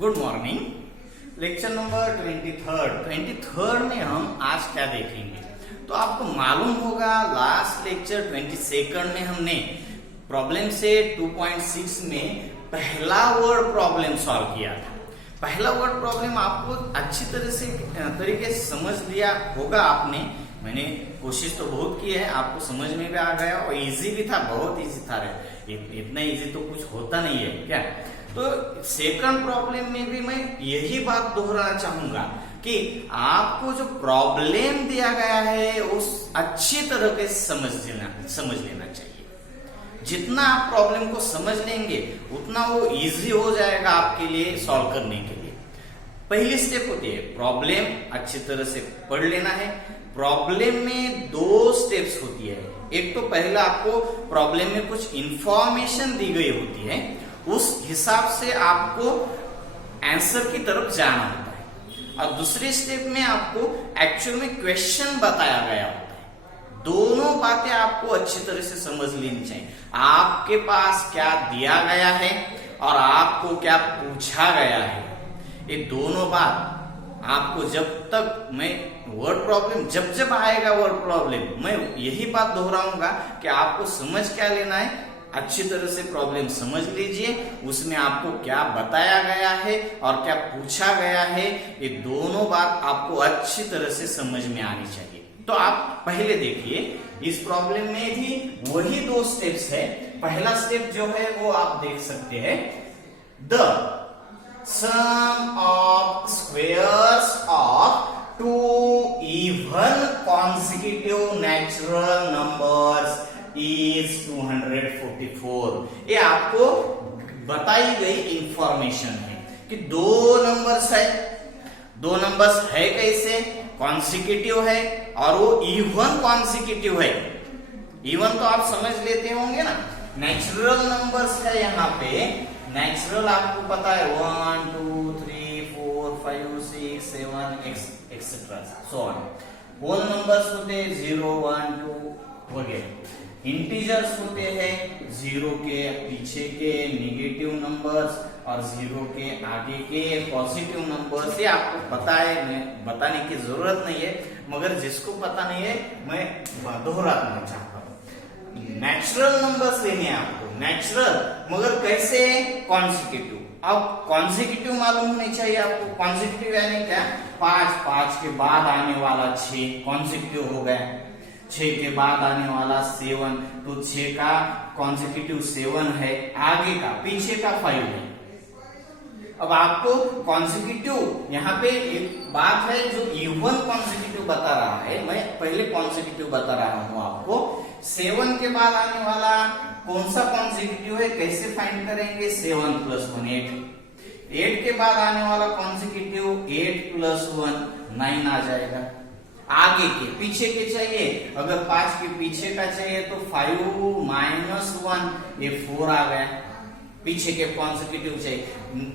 Good morning. Lecture number 23rd में हम आज क्या देखेंगे। तो आपको मालूम होगा लास्ट लेक्चर 22nd में हमने प्रॉब्लम से 2.6 में पहला वर्ड प्रॉब्लम सॉल्व किया था। पहला वर्ड प्रॉब्लम आपको अच्छी तरीके से समझ लिया होगा आपने। मैंने कोशिश तो बहुत की है, आपको समझ में भी आ गया और इजी भी था, बहुत इजी था। इतना इजी तो कुछ होता नहीं है क्या। तो सेकंड प्रॉब्लम में भी मैं यही बात दोहराना चाहूंगा कि आपको जो प्रॉब्लम दिया गया है उस अच्छी तरह के समझ लेना चाहिए। जितना आप प्रॉब्लम को समझ लेंगे उतना वो इजी हो जाएगा आपके लिए सॉल्व करने के लिए। पहली स्टेप होती है प्रॉब्लम अच्छी तरह से पढ़ लेना है। प्रॉब्लम में दो स्टेप्स होती है। एक तो पहला आपको प्रॉब्लम में कुछ इंफॉर्मेशन दी गई होती है, उस हिसाब से आपको आंसर की तरफ जाना होता है। और दूसरे स्टेप में आपको एक्चुअल में क्वेश्चन बताया गया होता है। दोनों बातें आपको अच्छी तरह से समझ लेनी चाहिए। आपके पास क्या दिया गया है और आपको क्या पूछा गया है, ये दोनों बात आपको जब तक मैं वर्ड प्रॉब्लम जब आएगा वर्ड प्रॉब्लम मैं यही बात दोहराऊंगा कि आपको समझ क्या लेना है। अच्छी तरह से प्रॉब्लम समझ लीजिए, उसमें आपको क्या बताया गया है और क्या पूछा गया है, ये दोनों बात आपको अच्छी तरह से समझ में आनी चाहिए। तो आप पहले देखिए, इस प्रॉब्लम में भी वही दो स्टेप्स है। पहला स्टेप जो है वो आप देख सकते हैं, the sum of squares of two even consecutive natural numbers is 244। ये आपको बताई गई इंफॉर्मेशन है कि दो नंबर्स है कैसे, कॉन्सिक्यूटिव है और वो इवन कॉन्सिक्यूटिव है। इवन तो आप समझ लेते होंगे ना, नेचुरल नंबर्स है। यहाँ पे नेचुरल आपको पता है 1 2 3 4 5 6 7 etcetera so on. Whole numbers होते हैं 0 1 2 वगैरह। इंटीजर्स होते हैं 0 के पीछे के नेगेटिव नंबर्स और 0 के आगे के पॉजिटिव नंबर्स। ये आपको पता है, मैं बताने की जरूरत नहीं है, मगर जिसको पता नहीं है मैं दोहराना चाहता हूँ। नेचुरल नंबर्स लेने हैं आपको, नेचुरल मगर कैसे, कॉन्सिक्यूटिव। अब कॉन्सिक्यूटिव मालूम होनी चाहिए आपको। कॉन्सिक्यूटिव यानी क्या, 5 के बाद आने वाला 6 कॉन्सिक्यूटिव हो गया, 6 के बाद आने वाला 7, तो 6 का कॉन्सिक्यूटिव 7 है, आगे का पीछे का 5 है। अब आपको कॉन्सिक्यूटिव यहाँ पे एक बात है जो इवन कॉन्सिक्यूटिव बता रहा है, मैं पहले कॉन्सिक्यूटिव बता रहा हूं आपको। 7 के बाद आने वाला कौन सा कॉन्सिक्यूटिव है, कैसे फाइंड करेंगे, 7 + 1 8। 8 के बाद आने वाला कॉन्सिक्यूटिव 8 + 1 9 आ जाएगा। आगे के पीछे के चाहिए, अगर 5 के पीछे का चाहिए तो 5 - 1 ये 4 आ गया। पीछे के कॉन्सिक्यूटिव चाहिए।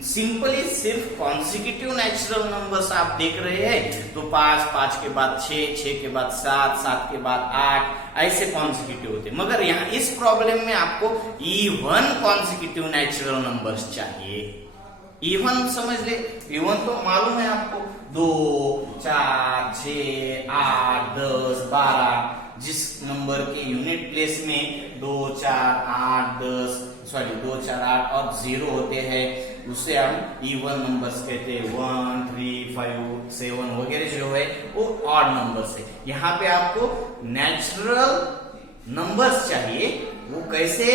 सिंपली सिर्फ कॉन्सिक्यूटिव नेचुरल नंबर्स आप देख रहे हैं तो 5 के बाद 6 के बाद 7 के बाद 8 ऐसे कॉन्सिक्यूटिव होते। मगर यहाँ इस प्रॉब्लम में आपको इवन कॉन्सिक्यूटिव नेचुरल नंबर्स चाहिए। इवन समझ ले, इवन तो मालूम है आपको, 2 4 6 8 10 12। जिस नंबर के यूनिट प्लेस में 2 4 8 और 0 होते हैं उसे हम इवन नंबर्स कहते हैं। 1 3 5 7 वगैरह जो है वो ऑड नंबर्स है। यहाँ पे आपको नेचुरल नंबर्स चाहिए, वो कैसे,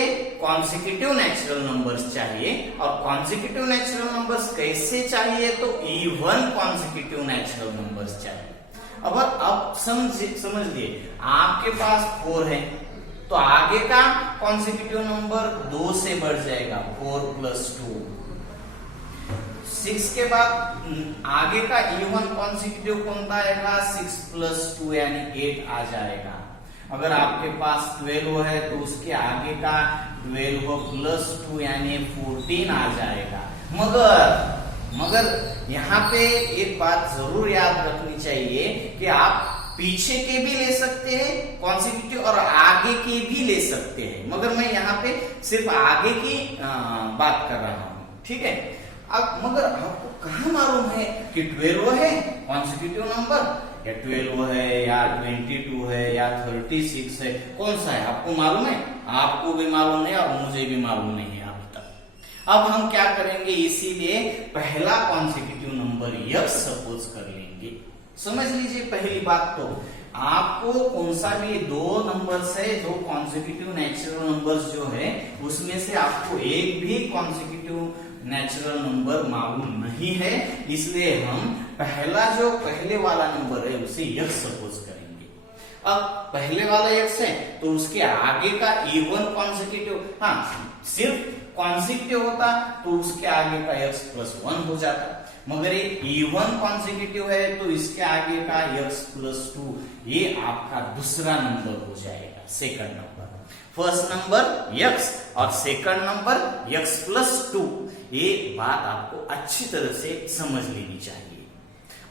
कॉन्सिक्यूटिव नेचुरल नंबर्स चाहिए। और कॉन्सिक्यूटिव नेचुरल नंबर्स कैसे चाहिए, तो इवन कॉन्सिक्यूटिव नेचुरल नंबर्स चाहिए। अब समझ लिए, आपके पास 4 है तो आगे का कॉन्सिक्यूटिव नंबर 2 से बढ़ जाएगा, 4 + 2। 6 के बाद आगे का इवन कॉन्सिक्यूटिव कौन सा आएगा, 6 + 2 यानी 8 आ जाएगा। अगर आपके पास 12 है तो उसके आगे का 12 + 2 यानी 14 आ जाएगा। मगर यहाँ पे एक बात जरूर याद रखनी चाहिए कि आप पीछे के भी ले सकते हैं कॉन्सिक्यूटिव और आगे के भी ले सकते हैं, मगर मैं यहाँ पे सिर्फ आगे की बात कर रहा हूँ, ठीक है। अब मगर आपको कहाँ मालूम है कि 12 है कॉन्सेक्यूटिव नंबर, या 12 है या 22 है या 36 है, कौन सा है आपको मालूम है? आपको भी मालूम नहीं और मुझे भी मालूम नहीं है अभी तक। अब हम क्या करेंगे, इसीलिए पहला कॉन्सेक्यूटिव नंबर यक्स सपोज कर लेंगे। समझ लीजिए पहली बात तो आपको कौन सा भी दो नंबर्स है, दो कॉन्सेक्यूटिव नेचुरल नंबर्स जो है उसमें से आपको एक भी कॉन्सेक्यूटिव नेचुरल नंबर मालूम नहीं है, इसलिए हम पहले वाला नंबर है उसे यक्स सपोज करेंगे। अब पहले वाला यक्स है तो उसके आगे का इवन कॉन्सेक्यूटिव, हाँ सिर्फ कॉन्सेक्यूटिव होता तो उसके आगे का यक्स प्लस 1 हो जाता, मगर ये इवन कॉन्सेक्यूटिव है तो इसके आगे का यक्स प्लस 2 ये आपका दूसरा नंबर हो जाएगा, second number. First number x और सेकंड नंबर यक्स प्लस 2, ये बात आपको अच्छी तरह से समझ लेनी चाहिए।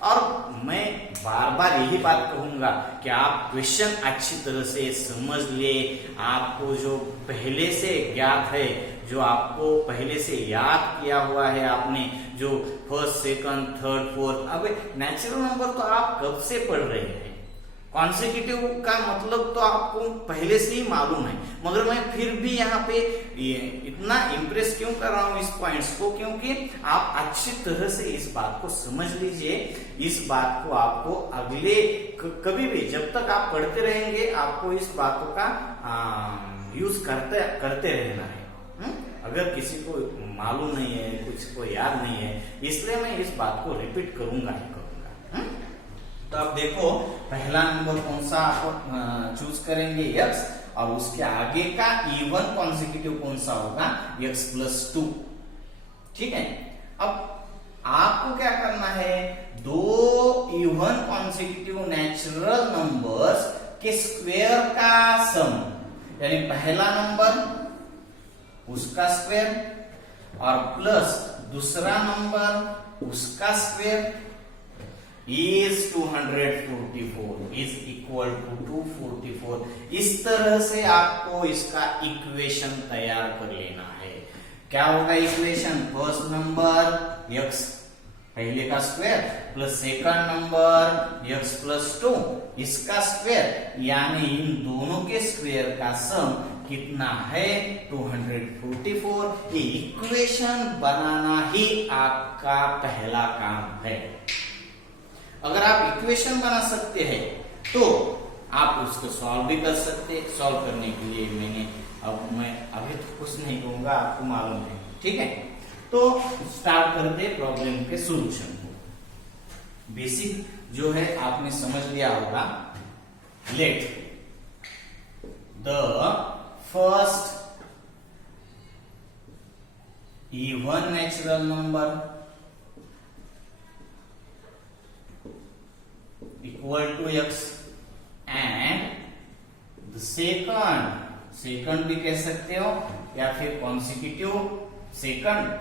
और मैं बार बार यही बात कहूंगा कि आप क्वेश्चन अच्छी तरह से समझ ले, आपको जो पहले से ज्ञात है, जो आपको पहले से याद किया हुआ है आपने, जो फर्स्ट सेकंड थर्ड फोर्थ, अब नेचुरल नंबर तो आप कब से पढ़ रहे हैं, कॉन्सेक्यूटिव का मतलब तो आपको पहले से ही मालूम है, मगर मैं फिर भी यहाँ पे इतना इम्प्रेस क्यों कर रहा हूँ इस पॉइंट्स को, क्योंकि आप अच्छी तरह से इस बात को समझ लीजिए। इस बात को आपको अगले कभी भी जब तक आप पढ़ते रहेंगे आपको इस बातों का यूज करते रहना है। अगर किसी को मालूम नहीं है, कुछ को याद नहीं है, इसलिए मैं इस बात को रिपीट करूंगा ही करूंगा। तो अब देखो पहला नंबर कौन सा आप चूज करेंगे, यक्स, और उसके आगे का इवन कॉन्सेक्यूटिव कौन सा होगा, यक्स प्लस 2। ठीक है, अब आपको क्या करना है, दो इवन कॉन्सेक्यूटिव नेचुरल नंबर्स के स्क्वायर का सम, यानी पहला नंबर उसका स्क्वायर और प्लस दूसरा नंबर उसका square is 244 is equal to 244। इस तरह से आपको इसका इक्वेशन तैयार कर लेना है। क्या होगा इक्वेशन, फर्स्ट नंबर यक्स पहले का square plus second number x plus 2 इसका स्क्वायर, यानी इन दोनों के स्क्वायर का सम कितना है 244। ये इक्वेशन बनाना ही आपका पहला काम है। अगर आप इक्वेशन बना सकते हैं तो आप उसको सॉल्व भी कर सकते हैं। सॉल्व करने के लिए मैं अभी तो कुछ नहीं कहूंगा, आपको मालूम है। ठीक है, तो स्टार्ट करते प्रॉब्लम के सॉल्यूशन को। बेसिक जो है आपने समझ लिया होगा। Let the first even natural number equal to x and the second भी कह सकते हो या फिर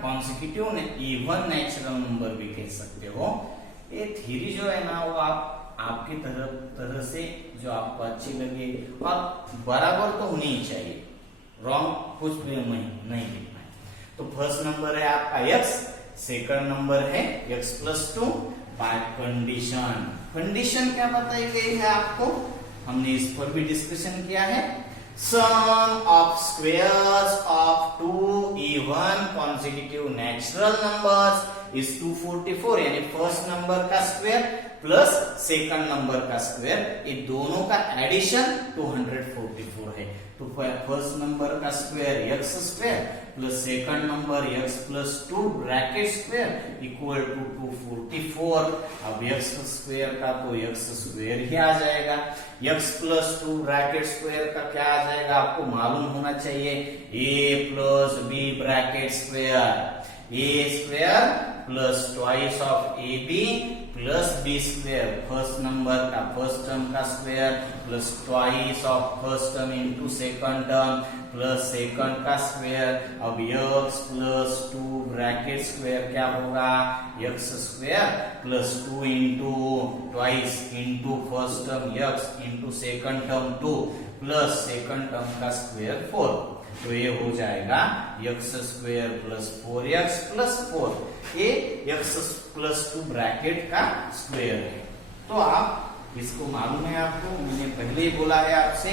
कॉन्सेक्यूटिव ने इवन नेचुरल नंबर भी कह सकते हो। ये थ्योरी जो है ना वो आपकी तरह से जो आपको अच्छी लगे और बराबर तो होनी ही चाहिए, रॉन्ग कुछ भी नहीं लिखना है। तो फर्स्ट नंबर है आपका x, सेकंड नंबर है x प्लस 2 बाय कंडीशन क्या बताई गई है आपको, हमने इस पर भी डिस्कशन किया है। Sum of squares of two even consecutive natural numbers is 244, यानी फर्स्ट नंबर का स्क्वायर प्लस सेकंड नंबर का स्क्वायर, ये दोनों का एडिशन 244 है। तो फर्स्ट नंबर का square x square plus second number x plus 2 bracket square equal to 244। अब यक्स स्क्वायर का तो यक्स स्क्वायर ही आ जाएगा, यक्स प्लस 2 ब्रैकेट स्क्वायर का क्या आ जाएगा आपको मालूम होना चाहिए, a plus b bracket square, a square plus twice of a b plus b square, first number का फर्स्ट टर्म का square plus twice of first term into second term plus second का स्क्वायर। अब x plus 2 bracket square क्या होगा, x square plus 2 into twice into first term x into second term 2 plus second term का square 4। तो ये हो जाएगा x square plus 4x plus 4, ये x प्लस 2 ब्रैकेट का स्क्वायर है। तो आप इसको मालूम है, आपको मैंने पहले ही बोला है आपसे,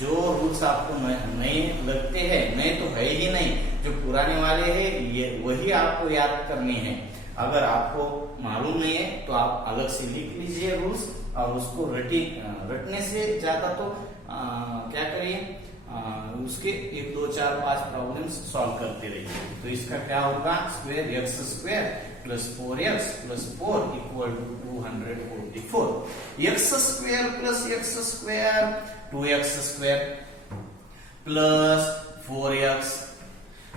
जो रूल्स आपको नए लगते हैं, नए तो है ही नहीं, जो पुराने वाले हैं ये वही आपको याद करने हैं। अगर आपको मालूम नहीं है तो आप अलग से लिख लीजिए रूल्स, और उसको रटने से ज्यादा तो क्या करिए, उसके 1 2 4 5 प्रॉब्लम्स सॉल्व करते रहिए। तो इसका क्या होगा, square X square plus 4x plus 4 equal to 244। X square plus X square 2x square plus 4x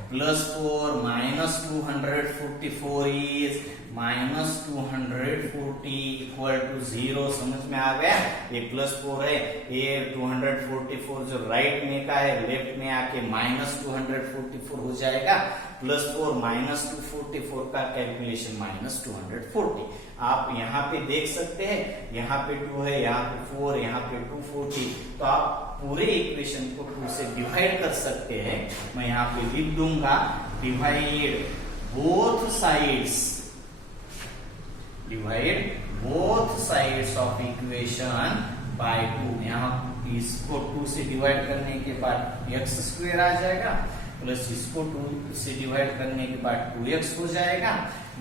plus 4 minus 244 is minus 240 equal to 0। समझ में आ गया, ये प्लस 4 है, ये 244 जो राइट में का है लेफ्ट में आके माइनस 244 हो जाएगा, प्लस 4 माइनस 244 का कैलकुलेशन माइनस 240। आप यहाँ पे देख सकते हैं, यहाँ पे 2 है, यहाँ पे 4, यहाँ पे 240, तो आप पूरे इक्वेशन को 2 से डिवाइड कर सकते हैं। मैं यहाँ पे लिख दूंगा, divide both sides, divide both sides of equation by 2। यहाँ इसको 2 से डिवाइड करने के बाद एक्स स्क्वायर आ जाएगा, प्लस इसको 2 से डिवाइड करने के बाद 2x हो जाएगा,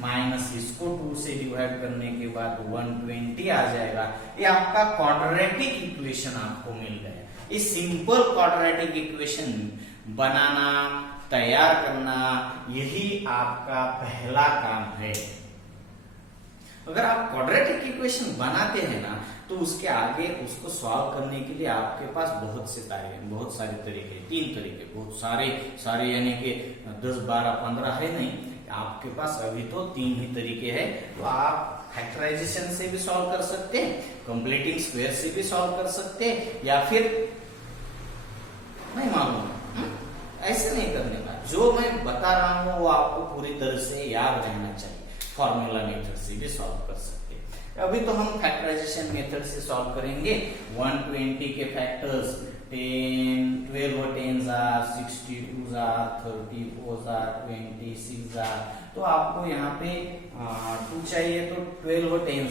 माइनस इसको 2 से डिवाइड करने के बाद 120 आ जाएगा। ये आपका क्वाड्रेटिक इक्वेशन आपको मिल गया। इस सिंपल क्वाड्रेटिक इक्वेशन बनाना, तैयार करना, यही आपका पहला काम है। अगर आप क्वाड्रेटिक इक्वेशन बनाते हैं ना, तो उसके आगे उसको सॉल्व करने के लिए आपके पास बहुत सारे तरीके, 3 तरीके, बहुत सारे यानी कि 10 12 15 है नहीं, आपके पास अभी तो 3 ही तरीके हैं। तो आप फैक्टराइजेशन से भी सॉल्व कर सकते हैं, कंप्लीटिंग स्क्वायर से भी सॉल्व कर सकते हैं, या फिर नहीं मालूम ऐसे नहीं करने का, जो मैं बता रहा हूं वो आपको पूरी तरह से याद रहना चाहिए। फॉर्मूला मेथड से भी सॉल्व कर सकते हैं। अभी तो हम फैक्टराइजेशन मेथड से सॉल्व करेंगे। 120 के फैक्टर्स 10, 12 10 62 34 26। तो आपको यहाँ पे 2 चाहिए, तो 12 10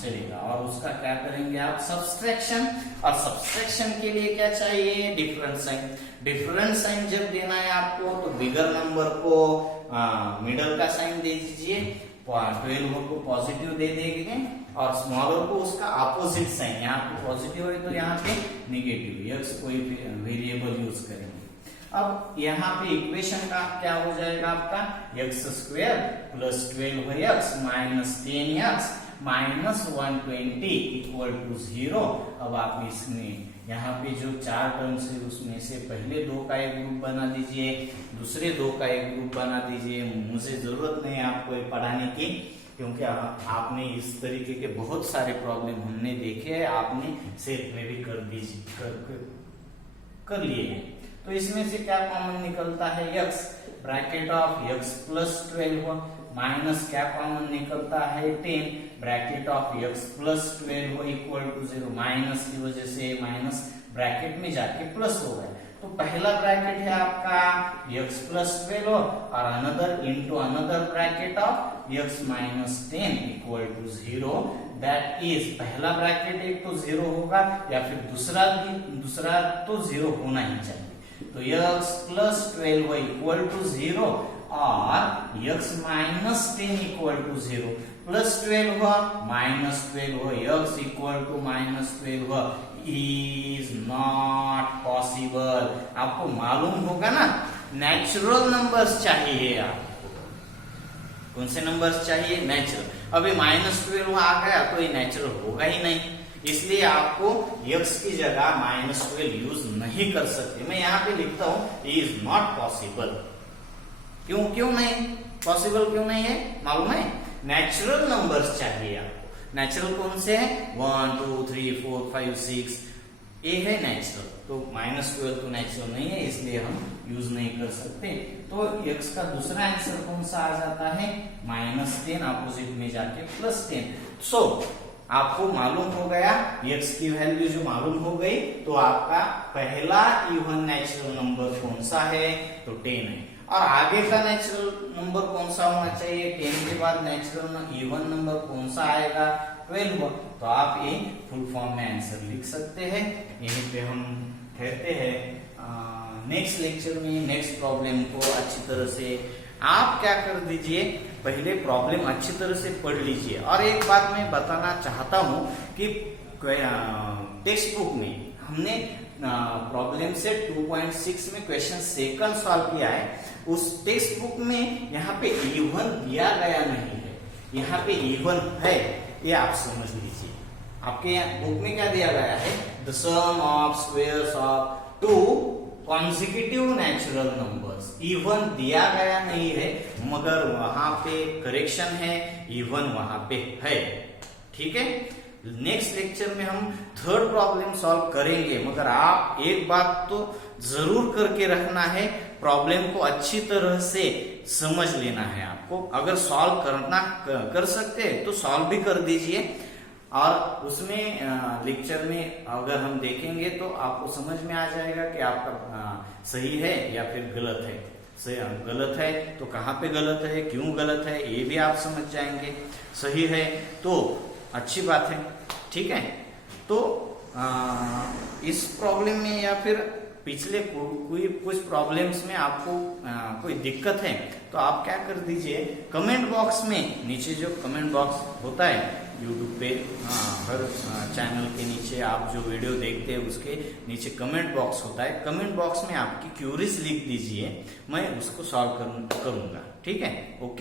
चलेगा। और उसका क्या करेंगे आप, सब्सट्रैक्शन। और सब्सट्रैक्शन के लिए क्या चाहिए, डिफरेंट साइन। डिफरेंट साइन जब देना है आपको, तो बिगर नंबर को मिडल का साइन दे दीजिए, 12 को पॉजिटिव दे देंगे, और स्मॉलर को उसका अपोजिट साइन, यहाँ पे पॉजिटिव है तो यहाँ पे निगेटिव, एक्स कोई वेरिएबल यूज करेंगे। अब यहाँ पे इक्वेशन का क्या हो जाएगा आपका, X square plus 12x minus 10x minus 120 equal to 0। अब आप इसमें यहाँ पे जो 4 टर्म्स है उसमें से पहले 2 का एक ग्रुप बना दीजिए, दूसरे 2 का एक ग्रुप बना दीजिए। मुझे जरूरत नहीं है आपको ये पढ़ाने की, क्योंकि आपने इस तरीके के बहुत सारे प्रॉब्लम हमने देखे हैं, आपने सेट में भी कर लिए हैं। तो इसमें से क्या कॉमन निकलता है, x bracket of x plus 12 minus क्या कॉमन निकलता है, 10 bracket of x plus 12 equal to 0। Minus की वजह से माइनस ब्रैकेट में जाके प्लस हो गया। तो पहला ब्रैकेट है आपका x प्लस 12 और another into another bracket of x minus 10 equal to 0। That is पहला ब्रैकेट एक तो 0 होगा, या फिर दूसरा तो 0 होना ही चाहिए। तो x प्लस 12 इक्वल टू 0 और x minus 10 equal to 0। Plus 12 हुआ माइनस 12 हुआ, x इक्वल टू माइनस 12 हुआ, इज नॉट पॉसिबल। आपको मालूम होगा ना, नेचुरल नंबर्स चाहिए आपको। कौन से नंबर्स चाहिए, नेचुरल। अभी माइनस 12 आ गया तो ये नेचुरल होगा ही नहीं, इसलिए आपको x की जगह माइनस 12 यूज नहीं कर सकते। मैं यहाँ पे लिखता हूँ इज नॉट पॉसिबल। क्यों नहीं पॉसिबल, क्यों नहीं है मालूम है, नेचुरल नंबर्स चाहिए आपको। नेचुरल कौन से है, 1 2 3 4 5 6, ये है नेचुरल। तो माइनस 12 तो नेचुरल नहीं है, इसलिए हम यूज नहीं कर सकते। तो x का दूसरा आंसर कौन सा आ जाता है, माइनस 10, अपोजिट में जाके प्लस 10। सो आपको मालूम हो गया, x की वैल्यू जो मालूम हो गई, तो आपका पहला इवन नेचुरल नंबर कौन सा है, तो 10 है। और आगे का नेचुरल नंबर कौन सा होना चाहिए, 10 के बाद नेचुरल इवन नंबर कौन सा आएगा, 12। तो आप ये फुल फॉर्म में आंसर लिख सकते हैं। यहीं पे हम ठहरते हैं। नेक्स्ट लेक्चर में नेक्स्ट प्रॉब्लम को अच्छी तरह से आप क्या कर दीजिए, पहले प्रॉब्लम अच्छी तरह से पढ़ लीजिए। और एक बात मैं बताना चाहता हूं कि टेक्स्ट बुक में हमने प्रॉब्लम से 2.6 में क्वेश्चन सेकंड सॉल्व किया है। उस टेक्स्ट बुक में यहाँ पे इवन दिया गया नहीं है, यहाँ पे इवन है, ये आप समझ लीजिए। आपके बुक में क्या दिया गया है, the sum of squares of 2 consecutive natural numbers, even दिया गया नहीं है, मगर वहां पे करेक्शन है, इवन वहां पे है। ठीक है, नेक्स्ट लेक्चर में हम थर्ड प्रॉब्लम सॉल्व करेंगे, मगर आप एक बात तो जरूर करके रखना है, प्रॉब्लम को अच्छी तरह से समझ लेना है आपको। अगर सॉल्व कर सकते हैं तो सॉल्व भी कर दीजिए, और उसमें लेक्चर में अगर हम देखेंगे तो आपको समझ में आ जाएगा कि आपका सही है या फिर गलत है। सही गलत है तो कहाँ पे गलत है, क्यों गलत है, ये भी आप समझ जाएंगे। सही है तो अच्छी बात है। ठीक है, तो इस प्रॉब्लम में या फिर पिछले कुछ प्रॉब्लम्स में आपको कोई दिक्कत है तो आप क्या कर दीजिए, कमेंट बॉक्स में, नीचे जो कमेंट बॉक्स होता है यूट्यूब पे, हर चैनल के नीचे आप जो वीडियो देखते हैं उसके नीचे कमेंट बॉक्स होता है, कमेंट बॉक्स में आपकी क्यूरीज लिख दीजिए, मैं उसको सॉल्व करूंगा। ठीक है, ओके।